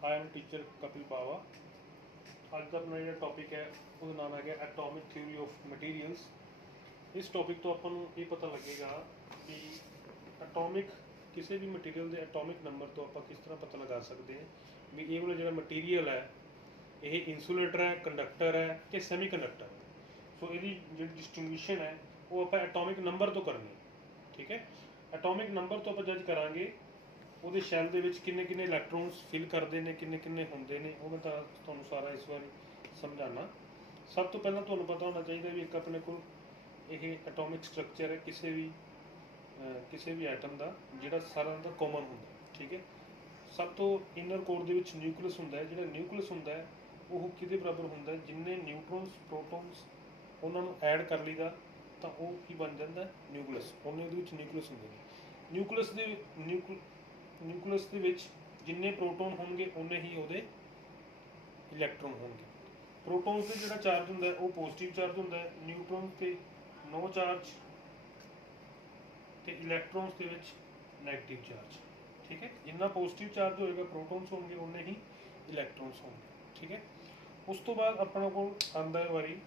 I am teacher Kapil बावा। अज का अपना जो टॉपिक है उसका नाम है एटॉमिक थ्योरी ऑफ मटीरियल्स। इस टॉपिक तो अपन ये पता लगेगा कि एटॉमिक किसी भी मटीरियल के एटॉमिक नंबर तो आप किस तरह पता लगा सकते हैं भी ये वाला जो मटीरियल है ये इंसुलेटर है, कंडक्टर है कि सैमी कंडक्टर है। सो ये जो डिस्टिंगविशन है वो आप एटॉमिक नंबर तो करनी है। ठीक है, एटॉमिक नंबर तो आप जज करांगे ਉਹਦੇ ਸ਼ੈਲ ਦੇ ਵਿੱਚ ਕਿੰਨੇ ਕਿੰਨੇ ਇਲੈਕਟ੍ਰੋਨਸ ਫਿਲ ਕਰਦੇ ਨੇ, ਕਿੰਨੇ ਕਿੰਨੇ ਹੁੰਦੇ ਨੇ, ਉਹ ਮੈਂ ਤੁਹਾਨੂੰ ਸਾਰਾ ਇਸ ਵਾਰੀ ਸਮਝਾਉਣਾ। ਸਭ ਤੋਂ ਪਹਿਲਾਂ ਤੁਹਾਨੂੰ ਪਤਾ ਹੋਣਾ ਚਾਹੀਦਾ ਵੀ ਇੱਕ ਆਪਣੇ ਕੋਲ ਇਹ ਐਟੋਮਿਕ ਸਟਰਕਚਰ ਹੈ ਕਿਸੇ ਵੀ ਐਟਮ ਦਾ ਜਿਹੜਾ ਸਾਰਿਆਂ ਦਾ ਕਾਮਨ ਹੁੰਦਾ। ਠੀਕ ਹੈ, ਸਭ ਤੋਂ ਇਨਰ ਕੋਰ ਦੇ ਵਿੱਚ ਨਿਊਕਲੀਅਸ ਹੁੰਦਾ ਹੈ। ਜਿਹੜਾ ਨਿਊਕਲੀਅਸ ਹੁੰਦਾ ਹੈ ਉਹ ਕਿਹਦੇ ਬਰਾਬਰ ਹੁੰਦਾ ਹੈ, ਜਿੰਨੇ ਨਿਊਟਰੋਨਸ ਪ੍ਰੋਟੋਨਸ ਉਹਨਾਂ ਨੂੰ ਐਡ ਕਰ ਲਈਦਾ ਤਾਂ ਉਹ ਕੀ ਬਣ ਜਾਂਦਾ ਨਿਊਕਲੀਅਸ। ਉਹਨੇ ਉਹਦੇ ਵਿੱਚ ਨਿਊਕਲੀਅਸ ਹੁੰਦੇ ਨੇ। ਨਿਊਕਲੀਅਸ ਦੇ ਵਿੱਚ ਜਿੰਨੇ ਪ੍ਰੋਟੋਨ ਹੋਣਗੇ ਉਨੇ ਹੀ ਉਹਦੇ ਇਲੈਕਟ੍ਰੋਨ ਹੋਣਗੇ। ਪ੍ਰੋਟੋਨਸ ਤੇ ਜਿਹੜਾ ਚਾਰਜ ਹੁੰਦਾ ਉਹ ਪੋਜ਼ਿਟਿਵ ਚਾਰਜ ਹੁੰਦਾ ਹੈ, ਨਿਊਟਰੋਨ ਤੇ ਨੋ ਚਾਰਜ ਤੇ ਇਲੈਕਟ੍ਰੋਨਸ ਦੇ ਵਿੱਚ ਨੈਗੇਟਿਵ ਚਾਰਜ। ਠੀਕ ਹੈ, ਜਿੰਨਾ ਪੋਜ਼ਿਟਿਵ ਚਾਰਜ ਹੋਏਗਾ ਪ੍ਰੋਟੋਨਸ ਹੋਣਗੇ ਉਨੇ ਹੀ ਇਲੈਕਟ੍ਰੋਨਸ ਹੋਣਗੇ। ਠੀਕ ਹੈ, ਉਸ ਤੋਂ ਬਾਅਦ ਆਪਣਾ ਕੋਲ ਆਉਂਦਾ ਹੈ ਵਾਰੀ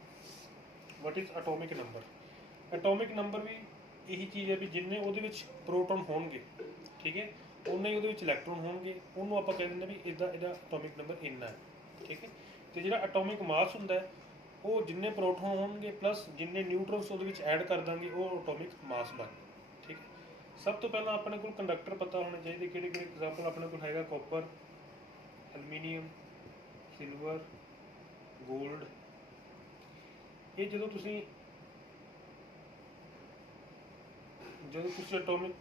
what is atomic number. Atomic number ਵੀ ਇਹੀ ਚੀਜ਼ ਹੈ ਵੀ ਜਿੰਨੇ ਉਹਦੇ ਵਿੱਚ ਪ੍ਰੋਟੋਨ ਹੋਣਗੇ, ਠੀਕ ਹੈ, ਉਨੇ ਹੀ ਉਹਦੇ ਵਿੱਚ ਇਲੈਕਟ੍ਰੋਨ ਹੋਣਗੇ। ਉਹਨੂੰ ਆਪਾਂ ਕਹਿ ਦਿੰਦੇ ਵੀ ਇਹਦਾ ਐਟੋਮਿਕ ਨੰਬਰ ਇੰਨਾ ਹੈ। ਠੀਕ ਹੈ, ਤੇ ਜਿਹੜਾ ਐਟੋਮਿਕ ਮਾਸ ਹੁੰਦਾ ਹੈ ਉਹ ਜਿੰਨੇ ਪ੍ਰੋਟੋਨ ਹੋਣਗੇ ਪਲੱਸ ਜਿੰਨੇ ਨਿਊਟਰੋਨਸ ਉਹਦੇ ਵਿੱਚ ਐਡ ਕਰ ਦਾਂਗੇ ਉਹ ਐਟੋਮਿਕ ਮਾਸ ਬਣ ਗਿਆ। ਠੀਕ ਹੈ, ਸਭ ਤੋਂ ਪਹਿਲਾਂ ਆਪਣੇ ਕੋਲ ਕੰਡਕਟਰ ਪਤਾ ਹੋਣੇ ਚਾਹੀਦੇ। ਕਿਹੜੇ ਕਿਹੜੇ ਐਗਜ਼ਾਮਪਲ ਆਪਣੇ ਕੋਲ ਹੈਗਾ ਕਾਪਰ, ਐਲੂਮੀਨੀਅਮ, ਸਿਲਵਰ, ਗੋਲਡ। ਇਹ ਜਦੋਂ ਤੁਸੀਂ ਐਟੋਮਿਕ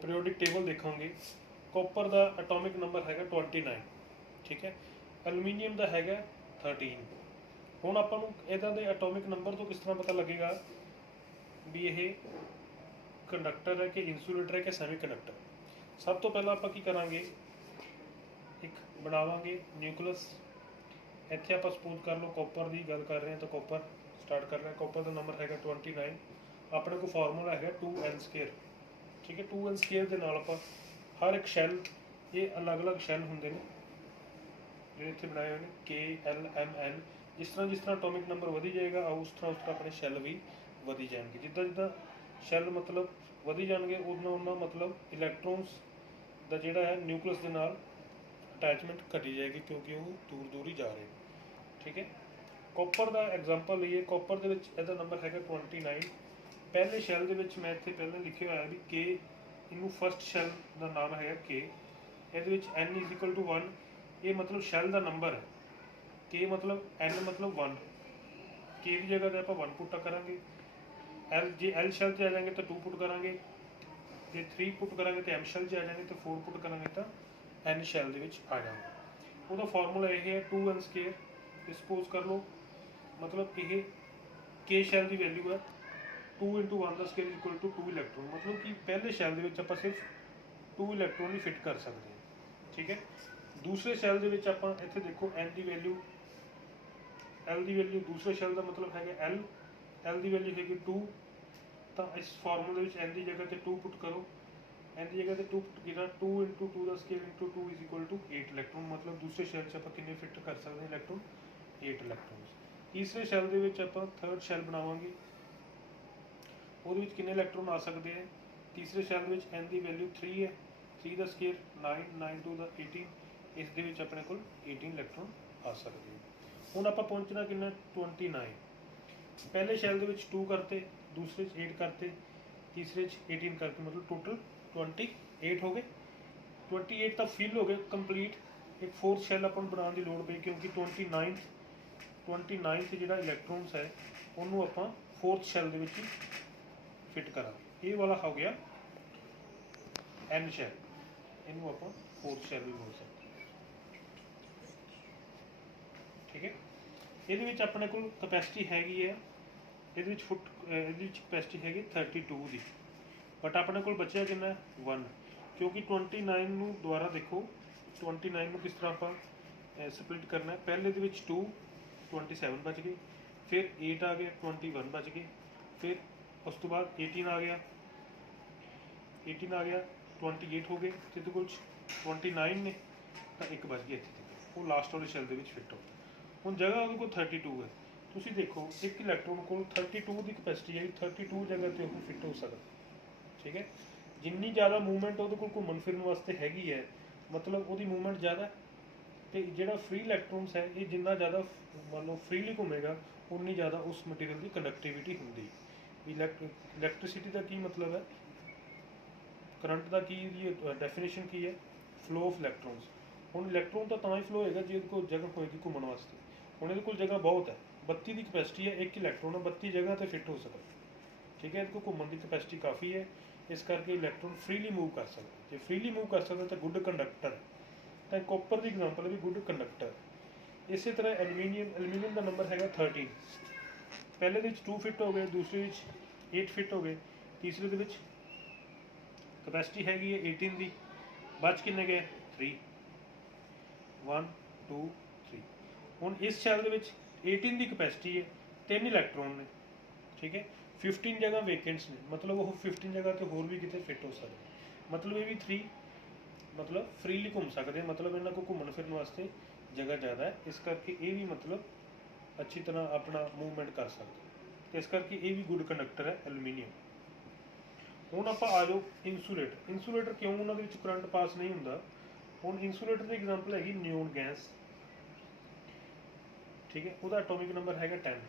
ਪੀਰੀਓਡਿਕ ਟੇਬਲ ਦੇਖੋਗੇ, ਕਾਪਰ ਦਾ ਐਟੋਮਿਕ ਨੰਬਰ ਹੈਗਾ 29। ਠੀਕ ਹੈ, ਐਲੂਮੀਨੀਅਮ ਦਾ ਹੈਗਾ 13। ਹੁਣ ਆਪਾਂ ਨੂੰ ਇਹਦਾ ਦੇ ਐਟੋਮਿਕ ਨੰਬਰ ਤੋਂ ਕਿਸ ਤਰ੍ਹਾਂ ਪਤਾ ਲੱਗੇਗਾ ਵੀ ਇਹ ਕੰਡਕਟਰ ਹੈ ਕਿ ਇਨਸੂਲੇਟਰ ਹੈ ਕਿ ਸੈਮੀ ਕੰਡਕਟਰ। ਸਭ ਤੋਂ ਪਹਿਲਾਂ ਆਪਾਂ ਕੀ ਕਰਾਂਗੇ, ਇੱਕ ਬਣਾਵਾਂਗੇ ਨਿਊਕਲੀਅਸ। ਇੱਥੇ ਆਪਾਂ ਸਪੋਜ਼ ਕਰ ਲਓ ਕਾਪਰ ਦੀ ਗੱਲ ਕਰ ਰਹੇ ਹਾਂ ਤਾਂ ਕਾਪਰ ਸਟਾਰਟ ਕਰ ਰਹੇ ਹਾਂ। ਕਾਪਰ ਦਾ ਨੰਬਰ ਹੈਗਾ 29। ਆਪਣੇ ਕੋਲ ਫਾਰਮੂਲਾ ਹੈਗਾ 2n²। ਠੀਕ ਹੈ, 2n² ਦੇ ਨਾਲ ਆਪਾਂ ਹਰ ਇੱਕ ਸ਼ੈੱਲ, ਇਹ ਅਲੱਗ-ਅਲੱਗ ਸ਼ੈੱਲ ਹੁੰਦੇ ਨੇ ਜਿਹੜੇ ਇੱਥੇ ਬਣਾਏ ਹੋਏ ਨੇ KLMN। ਜਿਸ ਤਰ੍ਹਾਂ ਐਟੋਮਿਕ ਨੰਬਰ ਵਧੀ ਜਾਏਗਾ ਉਸ ਤਰ੍ਹਾਂ ਆਪਣੇ ਸ਼ੈੱਲ ਵੀ ਵਧੀ ਜਾਣਗੇ। ਜਿੱਦਾਂ ਸ਼ੈੱਲ ਮਤਲਬ ਵਧੀ ਜਾਣਗੇ ਉਹਨਾਂ ਮਤਲਬ ਇਲੈਕਟ੍ਰੋਨਸ ਦਾ ਜਿਹੜਾ ਹੈ ਨਿਊਕਲੀਅਸ ਦੇ ਨਾਲ ਅਟੈਚਮੈਂਟ ਘਟੀ ਜਾਏਗੀ ਕਿਉਂਕਿ ਉਹ ਦੂਰ ਹੀ ਜਾ ਰਹੇ। ਠੀਕ ਹੈ, ਕਾਪਰ ਦਾ ਐਗਜ਼ਾਮਪਲ ਲਈਏ। ਕਾਪਰ ਦੇ ਵਿੱਚ ਇਹਦਾ ਨੰਬਰ ਹੈਗਾ 29। ਪਹਿਲੇ ਸ਼ੈੱਲ ਦੇ ਵਿੱਚ ਮੈਂ ਇੱਥੇ ਪਹਿਲਾਂ ਲਿਖਿਆ ਹੋਇਆ ਵੀ K, ਇਹਨੂੰ ਫਸਟ ਸ਼ੈੱਲ ਦਾ ਨਾਮ ਹੈਗਾ K। ਇਹਦੇ ਵਿੱਚ n = 1। ਇਹ ਮਤਲਬ ਸ਼ੈੱਲ ਦਾ ਨੰਬਰ ਹੈ। K ਮਤਲਬ n ਮਤਲਬ 1। K ਦੀ ਜਗ੍ਹਾ 'ਤੇ ਆਪਾਂ 1 ਪੁੱਟ ਕਰਾਂਗੇ। ਜੇ L ਸ਼ੈੱਲ 'ਚ ਆ ਜਾਵਾਂਗੇ ਤਾਂ 2 ਪੁੱਟ ਕਰਾਂਗੇ, ਜੇ 3 ਪੁੱਟ ਕਰਾਂਗੇ ਤਾਂ M ਸ਼ੈੱਲ 'ਚ ਆ ਜਾਵਾਂਗੇ, ਤਾਂ 4 ਪੁੱਟ ਕਰਾਂਗੇ ਤਾਂ N ਸ਼ੈੱਲ ਦੇ ਵਿੱਚ ਆ ਜਾਵਾਂਗੇ। ਉਹਦਾ ਫਾਰਮੂਲਾ ਇਹ ਹੈ 2n²। ਸਪੋਜ਼ ਕਰ ਲਓ ਮਤਲਬ ਇਹ K ਸ਼ੈੱਲ ਦੀ ਵੈਲਿਊ ਹੈ 2 × 1² = 2 ਇਲੈਕਟ੍ਰੋਨ। ਮਤਲਬ ਕਿ ਪਹਿਲੇ ਸ਼ੈੱਲ ਦੇ ਵਿੱਚ ਆਪਾਂ ਸਿਰਫ 2 ਇਲੈਕਟ੍ਰੋਨ ਹੀ ਫਿੱਟ ਕਰ ਸਕਦੇ ਹਾਂ। ਠੀਕ ਹੈ, ਦੂਸਰੇ ਸ਼ੈੱਲ ਦੇ ਵਿੱਚ ਆਪਾਂ ਇੱਥੇ ਦੇਖੋ L ਦੀ ਵੈਲਿਊ ਦੂਸਰੇ ਸ਼ੈੱਲ ਦਾ ਮਤਲਬ ਹੈਗਾ L ਦੀ ਵੈਲਿਊ ਹੈਗੀ 2। ਤਾਂ ਇਸ ਫਾਰਮੂਲੇ ਵਿੱਚ N ਦੀ ਜਗ੍ਹਾ 'ਤੇ 2 ਪੁੱਟ ਕਰੋ। N ਦੀ ਜਗ੍ਹਾ 'ਤੇ 2 ਪੁੱਟ ਕੀਤਾ 2 × 2² × 2 = 8 ਇਲੈਕਟ੍ਰੋਨ। ਮਤਲਬ ਦੂਸਰੇ ਸ਼ੈੱਲ 'ਚ ਆਪਾਂ ਕਿੰਨੇ ਫਿੱਟ ਕਰ ਸਕਦੇ ਹਾਂ ਇਲੈਕਟ੍ਰੋਨ, 8 ਇਲੈਕਟ੍ਰੋਨਸ। ਤੀਸਰੇ ਸ਼ੈੱਲ ਦੇ ਵਿੱਚ ਆਪਾਂ ਥਰਡ ਸ਼ੈੱਲ ਬਣਾਵਾਂਗੇ, ਉਹਦੇ ਵਿੱਚ ਕਿੰਨੇ ਇਲੈਕਟ੍ਰੋਨ ਆ ਸਕਦੇ ਹੈ। ਤੀਸਰੇ ਸ਼ੈੱਲ ਦੇ ਵਿੱਚ N ਦੀ ਵੈਲਿਊ 3 ਹੈ, 3 ਦਾ ਸਕੁਅਰ 9, 9 × 2 = 18। ਇਸ ਦੇ ਵਿੱਚ ਆਪਣੇ ਕੋਲ 18 ਇਲੈਕਟ੍ਰੋਨ ਆ ਸਕਦੇ। ਹੁਣ ਆਪਾਂ ਪਹੁੰਚਣਾ ਕਿੰਨਾ 29। ਪਹਿਲੇ ਸ਼ੈੱਲ ਦੇ ਵਿੱਚ 2 ਕਰਤੇ, ਦੂਸਰੇ 'ਚ 8 ਕਰਤੇ, ਤੀਸਰੇ 'ਚ 18 ਕਰਤੇ, ਮਤਲਬ ਟੋਟਲ 28 ਹੋ ਗਏ। 28 ਤਾਂ ਫਿਲ ਹੋ ਗਏ ਕੰਪਲੀਟ। ਇੱਕ ਫੋਰਥ ਸ਼ੈੱਲ ਆਪਾਂ ਨੂੰ ਬਣਾਉਣ ਦੀ ਲੋੜ ਪਈ ਕਿਉਂਕਿ 29 ਜਿਹੜਾ ਇਲੈਕਟ੍ਰੋਨਸ ਹੈ ਉਹਨੂੰ ਆਪਾਂ ਫੋਰਥ ਸ਼ੈੱਲ ਦੇ ਵਿੱਚ ਫਿੱਟ ਕਰਾਂਗੇ। ਇਹ ਵਾਲਾ ਹੋ ਗਿਆ N ਸ਼ੈੱਲ, ਇਹਨੂੰ ਆਪਾਂ ਫੋਰਥ ਸ਼ੈੱਲ ਵੀ ਬੋਲ ਸਕਦੇ। ਠੀਕ ਹੈ, ਇਹਦੇ ਵਿੱਚ ਆਪਣੇ ਕੋਲ ਕਪੈਸਿਟੀ ਹੈਗੀ ਹੈ, ਇਹਦੇ ਵਿੱਚ ਕਪੈਸਿਟੀ ਹੈਗੀ 32 ਦੀ, ਬਟ ਆਪਣੇ ਕੋਲ ਬਚਿਆ ਕਿੰਨਾ 1। ਕਿਉਂਕਿ 29 ਨੂੰ ਦੁਬਾਰਾ ਦੇਖੋ, 29 ਨੂੰ ਕਿਸ ਤਰ੍ਹਾਂ ਆਪਾਂ ਸਪਲਿਟ ਕਰਨਾ। ਪਹਿਲੇ ਦੇ ਵਿੱਚ 2, 27 ਬਚ ਗਏ, ਫਿਰ 8 ਆ ਗਿਆ, 21 ਬਚ ਗਏ, ਫਿਰ ਉਸ ਤੋਂ ਬਾਅਦ 18 ਆ ਗਿਆ, 28 ਹੋ ਗਏ। ਤੇ ਇਹਦੇ ਕੋਲ 29 ਨੇ ਤਾਂ ਇੱਕ ਬਚ ਗਈ ਇੱਥੇ ਤੱਕ, ਉਹ ਲਾਸਟ ਵਾਲੇ ਸ਼ੈਲ ਦੇ ਵਿੱਚ ਫਿੱਟ ਹੋ ਗਿਆ। ਹੁਣ ਜਗ੍ਹਾ ਉਹਦੇ ਕੋਲ 32 ਹੈ, ਤੁਸੀਂ ਦੇਖੋ ਇੱਕ ਇਲੈਕਟ੍ਰੋਨ ਕੋਲ 32 ਦੀ ਕਪੈਸਿਟੀ ਹੈ, 32 ਜਗ੍ਹਾ ਤੇ ਉਹ ਫਿੱਟ ਹੋ ਸਕਦਾ। ਠੀਕ ਹੈ, ਜਿੰਨੀ ਜ਼ਿਆਦਾ ਮੂਵਮੈਂਟ ਉਹਦੇ ਕੋਲ ਘੁੰਮਣ ਫਿਰਨ ਵਾਸਤੇ ਹੈਗੀ ਹੈ, ਮਤਲਬ ਉਹਦੀ ਮੂਵਮੈਂਟ ਜ਼ਿਆਦਾ, ਤੇ ਜਿਹੜਾ ਫ੍ਰੀ ਇਲੈਕਟ੍ਰੋਨਸ ਹੈ ਇਹ ਜਿੰਨਾ ਜ਼ਿਆਦਾ ਮੰਨ ਲਓ ਫ੍ਰੀਲੀ ਘੁੰਮੇਗਾ ਉਨੀ ਜ਼ਿਆਦਾ ਉਸ ਮਟੀਰੀਅਲ ਦੀ ਕੰਡਕਟਿਵਿਟੀ ਹੁੰਦੀ। ਇਲੈਕਟ੍ਰਿਸਿਟੀ ਦਾ ਕੀ ਮਤਲਬ ਹੈ, ਕਰੰਟ ਦਾ ਕੀ ਡੈਫੀਨੇਸ਼ਨ ਕੀ ਹੈ, ਫਲੋ ਆਫ ਇਲੈਕਟ੍ਰੋਨਸ। ਹੁਣ ਇਲੈਕਟ੍ਰੋਨ ਤਾਂ ਹੀ ਫਲੋ ਹੋਏਗਾ ਜੇ ਇਹਦੇ ਕੋਲ ਜਗ੍ਹਾ ਹੋਏਗੀ ਘੁੰਮਣ ਵਾਸਤੇ। ਹੁਣ ਇਹਦੇ ਕੋਲ ਜਗ੍ਹਾ ਬਹੁਤ ਹੈ, 32 ਦੀ ਕਪੈਸਿਟੀ ਹੈ, ਇੱਕ ਇਲੈਕਟ੍ਰੋਨ 32 ਜਗ੍ਹਾ ਤੇ ਫਿੱਟ ਹੋ ਸਕਦਾ। ਠੀਕ ਹੈ, ਇਹਦੇ ਕੋਲ ਘੁੰਮਣ ਦੀ ਕਪੈਸਿਟੀ ਕਾਫੀ ਹੈ, ਇਸ ਕਰਕੇ ਇਲੈਕਟ੍ਰੋਨ ਫ੍ਰੀਲੀ ਮੂਵ ਕਰ ਸਕਦਾ। ਜੇ ਫ੍ਰੀਲੀ ਮੂਵ ਕਰ ਸਕਦਾ ਤਾਂ ਗੁੱਡ ਕੰਡਕਟਰ। ਤਾਂ ਕਾਪਰ ਦੀ ਐਗਜ਼ਾਮਪਲ ਵੀ ਗੁੱਡ ਕੰਡਕਟਰ। ਇਸੇ ਤਰ੍ਹਾਂ ਐਲੂਮੀਨੀਅਮ ਦਾ ਨੰਬਰ ਹੈਗਾ 13। ਪਹਿਲੇ ਦੇ ਵਿੱਚ 2 ਫਿੱਟ ਹੋ ਗਏ, ਦੂਸਰੇ ਵਿੱਚ 8 ਫਿੱਟ ਹੋ ਗਏ, ਤੀਸਰੇ ਦੇ ਵਿੱਚ ਕਪੈਸਿਟੀ ਹੈਗੀ ਹੈ 18 ਦੀ, ਬਚ ਕਿੰਨੇ ਗਏ 3, 1 2 3। ਹੁਣ ਇਸ ਸ਼ੈਲ ਦੇ ਵਿੱਚ 18 ਦੀ ਕਪੈਸਿਟੀ ਹੈ, 3 ਇਲੈਕਟ੍ਰੋਨ ਨੇ। ਠੀਕ ਹੈ, 15 ਜਗ੍ਹਾ ਵੇਕੈਂਟਸ ਨੇ, ਮਤਲਬ ਉਹ 15 ਜਗ੍ਹਾ ਤੇ ਹੋਰ ਵੀ ਕਿਤੇ ਫਿੱਟ ਹੋ ਸਕਦੇ। ਮਤਲਬ ਇਹ ਵੀ 3 ਮਤਲਬ ਫ੍ਰੀਲੀ ਘੁੰਮ ਸਕਦੇ, ਮਤਲਬ ਇਹਨਾਂ ਕੋਲ ਘੁੰਮਣ ਫਿਰਨ ਵਾਸਤੇ ਜਗ੍ਹਾ ਜ਼ਿਆਦਾ ਹੈ, ਇਸ ਕਰਕੇ ਇਹ ਵੀ ਮਤਲਬ ਅੱਛੀ ਤਰ੍ਹਾਂ ਆਪਣਾ ਮੂਵਮੈਂਟ ਕਰ ਸਕਦੇ। ਇਸ ਕਰਕੇ ਇਹ ਵੀ ਗੁੱਡ ਕੰਡਕਟਰ ਹੈ ਐਲੂਮੀਨੀਅਮ। ਹੁਣ ਆਪਾਂ ਆ ਜਾਓ ਇੰਸੂਲੇਟਰ। ਇੰਸੂਲੇਟਰ ਕਿਉਂ ਉਹਨਾਂ ਦੇ ਵਿੱਚ ਕਰੰਟ ਪਾਸ ਨਹੀਂ ਹੁੰਦਾ? ਹੁਣ ਇੰਸੂਲੇਟਰ ਦੀ ਐਗਜ਼ਾਮਪਲ ਹੈਗੀ ਨਿਓਨ ਗੈਸ। ਠੀਕ ਹੈ, ਉਹਦਾ ਐਟੋਮਿਕ ਨੰਬਰ ਹੈਗਾ 10।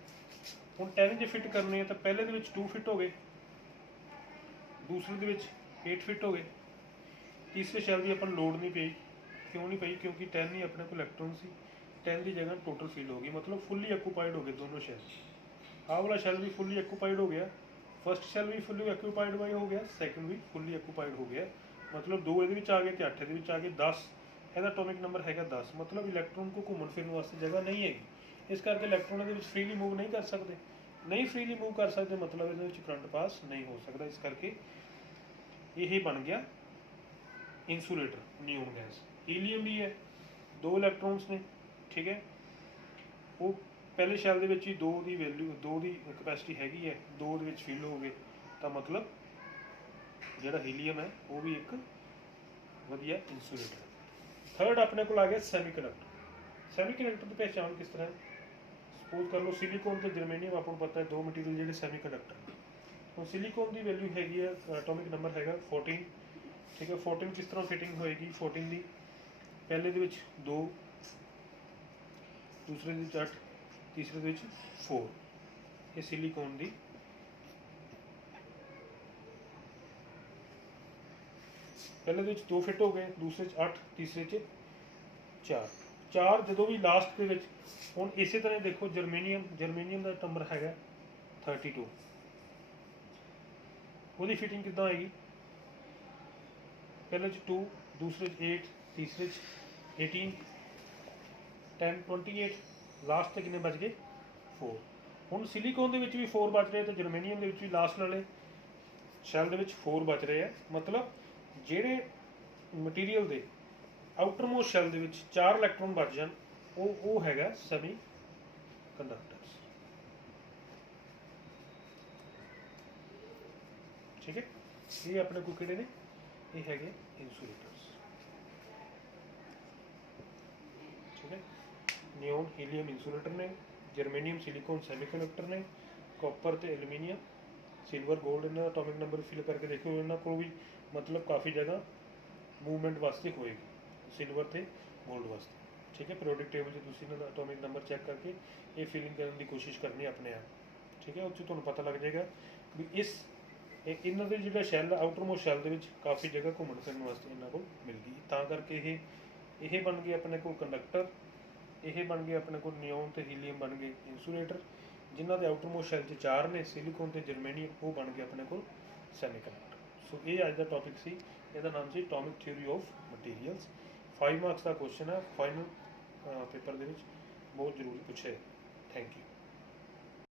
ਹੁਣ 10 ਜੇ ਫਿੱਟ ਕਰਨੇ ਆ ਤਾਂ ਪਹਿਲੇ ਦੇ ਵਿੱਚ 2 ਫਿੱਟ ਹੋ ਗਏ, ਦੂਸਰੇ ਦੇ ਵਿੱਚ 8 ਫਿੱਟ ਹੋ ਗਏ, ਤੀਸਰੇ ਸ਼ੈਲ ਦੀ ਆਪਾਂ ਨੂੰ ਲੋੜ ਨਹੀਂ ਪਈ। ਕਿਉਂ ਨਹੀਂ ਪਈ? ਕਿਉਂਕਿ 10 ਹੀ ਆਪਣੇ ਕੋਲ ਇਲੈਕਟ੍ਰੋਨ ਸੀ, 10 ਦੀ ਜਗ੍ਹਾ ਟੋਟਲ ਫਿਲ ਹੋ ਗਈ, ਮਤਲਬ ਫੁੱਲੀ ਆਕੂਪਾਈਡ ਹੋ ਗਏ ਦੋਨੋਂ ਸ਼ੈਲ। ਆਹ ਵਾਲਾ ਸ਼ੈਲ ਵੀ ਫੁੱਲੀ ਆਕੂਪਾਈਡ ਹੋ ਗਿਆ, ਫਸਟ ਸ਼ੈਲ ਵੀ ਫੁੱਲੀ ਆਕੂਪਾਈਡ ਹੋ ਗਿਆ, ਸੈਕਿੰਡ ਵੀ ਫੁੱਲੀ ਆਕੂਪਾਈਡ ਹੋ ਗਿਆ। ਮਤਲਬ 2 ਇਹਦੇ ਵਿੱਚ ਆ ਗਏ ਤੇ 8 ਇਹਦੇ ਵਿੱਚ ਆ ਗਏ, 10 ਇਹਦਾ ਐਟੋਮਿਕ ਨੰਬਰ ਹੈਗਾ 10। ਮਤਲਬ ਇਲੈਕਟ੍ਰੋਨ ਕੋ ਘੁੰਮਣ ਫਿਰਨ ਵਾਸਤੇ ਜਗ੍ਹਾ ਨਹੀਂ ਹੈਗੀ, ਇਸ ਕਰਕੇ ਇਲੈਕਟ੍ਰੋਨ ਇਹਦੇ ਵਿੱਚ ਫ੍ਰੀਲੀ ਮੂਵ ਨਹੀਂ ਕਰ ਸਕਦੇ। ਨਹੀਂ ਫ੍ਰੀਲੀ ਮੂਵ ਕਰ ਸਕਦੇ ਮਤਲਬ ਇਹਦੇ ਵਿੱਚ ਕਰੰਟ ਪਾਸ ਨਹੀਂ ਹੋ ਸਕਦਾ, ਇਸ ਕਰਕੇ ਇਹ ਬਣ ਗਿਆ ਇੰਸੂਲੇਟਰ ਨਿਓਨ ਗੈਸ। ਹੀਲੀਅਮ ਵੀ ਹੈ, 2 ਇਲੈਕਟ੍ਰੋਨਸ ਨੇ। ਠੀਕ ਹੈ, ਉਹ ਪਹਿਲੇ ਸ਼ੈਲ ਦੇ ਵਿੱਚ ਹੀ 2 ਦੀ ਵੈਲਿਊ 2 ਦੀ ਕਪੈਸਿਟੀ ਹੈਗੀ ਹੈ, 2 ਦੇ ਵਿੱਚ ਫਿਲ ਹੋ ਗਏ, ਤਾਂ ਮਤਲਬ ਜਿਹੜਾ ਹੀਲੀਅਮ ਹੈ ਉਹ ਵੀ ਇੱਕ ਵਧੀਆ ਇੰਸੂਲੇਟਰ ਹੈ। ਥਰਡ ਆਪਣੇ ਕੋਲ ਆ ਗਿਆ ਸੈਮੀਕੰਡਕਟਰ। ਸੈਮੀਕੰਡਕਟਰ ਦੀ ਪਹਿਚਾਣ ਕਿਸ ਤਰ੍ਹਾਂ ਹੈ? ਸਪੋਜ਼ ਕਰ ਲਓ ਸਿਲੀਕੋਨ ਤੇ ਜਰਮੇਨੀਅਮ ਆਪਾਂ ਨੂੰ ਪਤਾ ਹੈ 2 ਮਟੀਰੀਅਲ ਜਿਹੜੇ ਸੈਮੀਕੰਡਕਟਰ। ਹੁਣ ਸਿਲੀਕੋਨ ਦੀ ਵੈਲਿਊ ਹੈਗੀ ਹੈ, ਐਟੋਮਿਕ ਨੰਬਰ ਹੈਗਾ 14। ਠੀਕ ਹੈ, 14 ਕਿਸ ਤਰ੍ਹਾਂ ਫਿਟਿੰਗ ਹੋਏਗੀ? 14 ਦੀ ਪਹਿਲੇ ਦੇ ਵਿੱਚ 2, ਦੂਸਰੇ ਦੇ ਵਿੱਚ 8, ਤੀਸਰੇ ਦੇ ਵਿੱਚ 4। ਇਹ ਸਿਲੀਕੋਨ ਦੀ ਪਹਿਲੇ ਦੇ ਵਿੱਚ 2 ਫਿੱਟ ਹੋ ਗਏ, ਦੂਸਰੇ 'ਚ 8, ਤੀਸਰੇ 'ਚ 4 ਜਦੋਂ ਵੀ ਲਾਸਟ ਦੇ ਵਿੱਚ। ਹੁਣ ਇਸੇ ਤਰ੍ਹਾਂ ਦੇਖੋ ਜਰਮੇਨੀਅਮ ਦਾ ਨੰਬਰ ਹੈਗਾ 32। ਉਹਦੀ ਫਿਟਿੰਗ ਕਿੱਦਾਂ ਆਏਗੀ? ਪਹਿਲੇ 'ਚ 2, ਦੂਸਰੇ 'ਚ 8, ਤੀਸਰੇ 'ਚ 18, 10 28, ਲਾਸਟ ਤੇ ਕਿੰਨੇ ਬਚ ਗਏ? 4। ਹੁਣ ਸਿਲੀਕੋਨ ਦੇ ਵਿੱਚ ਵੀ 4 ਬਚ ਰਹੇ ਤੇ ਜਰਮੇਨੀਅਮ ਦੇ ਵਿੱਚ ਵੀ ਲਾਸਟ ਵਾਲੇ ਸ਼ੈਲ ਦੇ ਵਿੱਚ 4 ਬਚ ਰਹੇ ਆ। ਮਤਲਬ ਜਿਹੜੇ ਮਟੀਰੀਅਲ ਦੇ ਆਊਟਰ ਮੋਸਟ ਸ਼ੈਲ ਦੇ ਵਿੱਚ 4 ਇਲੈਕਟ੍ਰੋਨ ਬਚ ਜਾਣ, ਉਹ ਹੈਗਾ ਸੈਮੀ ਕੰਡਕਟਰਸ। ਠੀਕ ਹੈ, ਇਹ ਆਪਣੇ ਕੋਲ ਕਿਹੜੇ ਨੇ? ਇਹ ਹੈਗੇ ਇੰਸੂਲੇਟਰਸ। ਠੀਕ ਹੈ, ਨਿਓਨ ਹੀਲੀਅਮ ਇੰਸੂਲੇਟਰ ਨੇ, ਜਰਮੇਨੀਅਮ ਸਿਲੀਕੋਨ ਸੈਮੀਕੰਡਕਟਰ ਨੇ, ਕਾਪਰ ਤੇ ਐਲੂਮੀਨੀਅਮ, ਸਿਲਵਰ ਗੋਲਡ। ਇਹਨਾਂ ਦਾ ਐਟੋਮਿਕ ਨੰਬਰ ਫਿਲ ਕਰਕੇ ਦੇਖੋ, ਇਹਨਾਂ ਕੋਲ ਵੀ ਮਤਲਬ ਕਾਫੀ ਜਗ੍ਹਾ ਮੂਵਮੈਂਟ ਵਾਸਤੇ ਹੋਏਗੀ, ਸਿਲਵਰ ਤੇ ਗੋਲਡ ਵਾਸਤੇ। ਠੀਕ ਹੈ, ਪੀਰੀਓਡਿਕ ਟੇਬਲ 'ਚ ਤੁਸੀਂ ਇਹਨਾਂ ਦਾ ਐਟੋਮਿਕ ਨੰਬਰ ਚੈੱਕ ਕਰਕੇ ਇਹ ਫਿਲਿੰਗ ਕਰਨ ਦੀ ਕੋਸ਼ਿਸ਼ ਕਰਨੀ ਆਪਣੇ ਆਪ। ਠੀਕ ਹੈ, ਉਹ 'ਚ ਤੁਹਾਨੂੰ ਪਤਾ ਲੱਗ ਜਾਏਗਾ ਵੀ ਇਹਨਾਂ ਦੇ ਜਿਹੜਾ ਸ਼ੈਲ ਆਊਟਰ ਮੋਸਟ ਸ਼ੈਲ ਦੇ ਵਿੱਚ ਕਾਫੀ ਜਗ੍ਹਾ ਘੁੰਮਣ ਫਿਰਨ ਵਾਸਤੇ ਇਹਨਾਂ ਕੋਲ ਮਿਲ ਗਈ। ਤਾਂ ਕਰਕੇ ਇਹ ਬਣ ਗਏ ਆਪਣੇ ਕੋਲ ਕੰਡਕਟਰ, ਇਹ ਬਣ ਗਏ ਆਪਣੇ ਕੋਲ ਨਿਓਨ ਤੇ ਹੀਲੀਅਮ ਬਣ ਗਏ ਇੰਸੂਲੇਟਰ, ਜਿਨ੍ਹਾਂ ਦੇ ਆਊਟਰ ਮੋਸਟ ਸ਼ੈਲ 'ਚ 4 ਨੇ, ਸਿਲੀਕੋਨ ਤੇ ਜਰਮੇਨੀਅਮ, ਉਹ ਬਣ ਗਏ ਆਪਣੇ ਕੋਲ ਸੈਮੀਕੰਡਕਟਰ। ਸੋ ਇਹ ਅੱਜ ਦਾ ਟੌਪਿਕ ਸੀ, ਇਹਦਾ ਨਾਮ ਸੀ atomic theory of materials. 5 marks ਦਾ ਕੁਐਸਚਨ ਹੈ, ਫਾਈਨਲ ਪੇਪਰ ਦੇ ਵਿੱਚ ਬਹੁਤ ਜ਼ਰੂਰੀ ਪੁੱਛੇ। Thank you.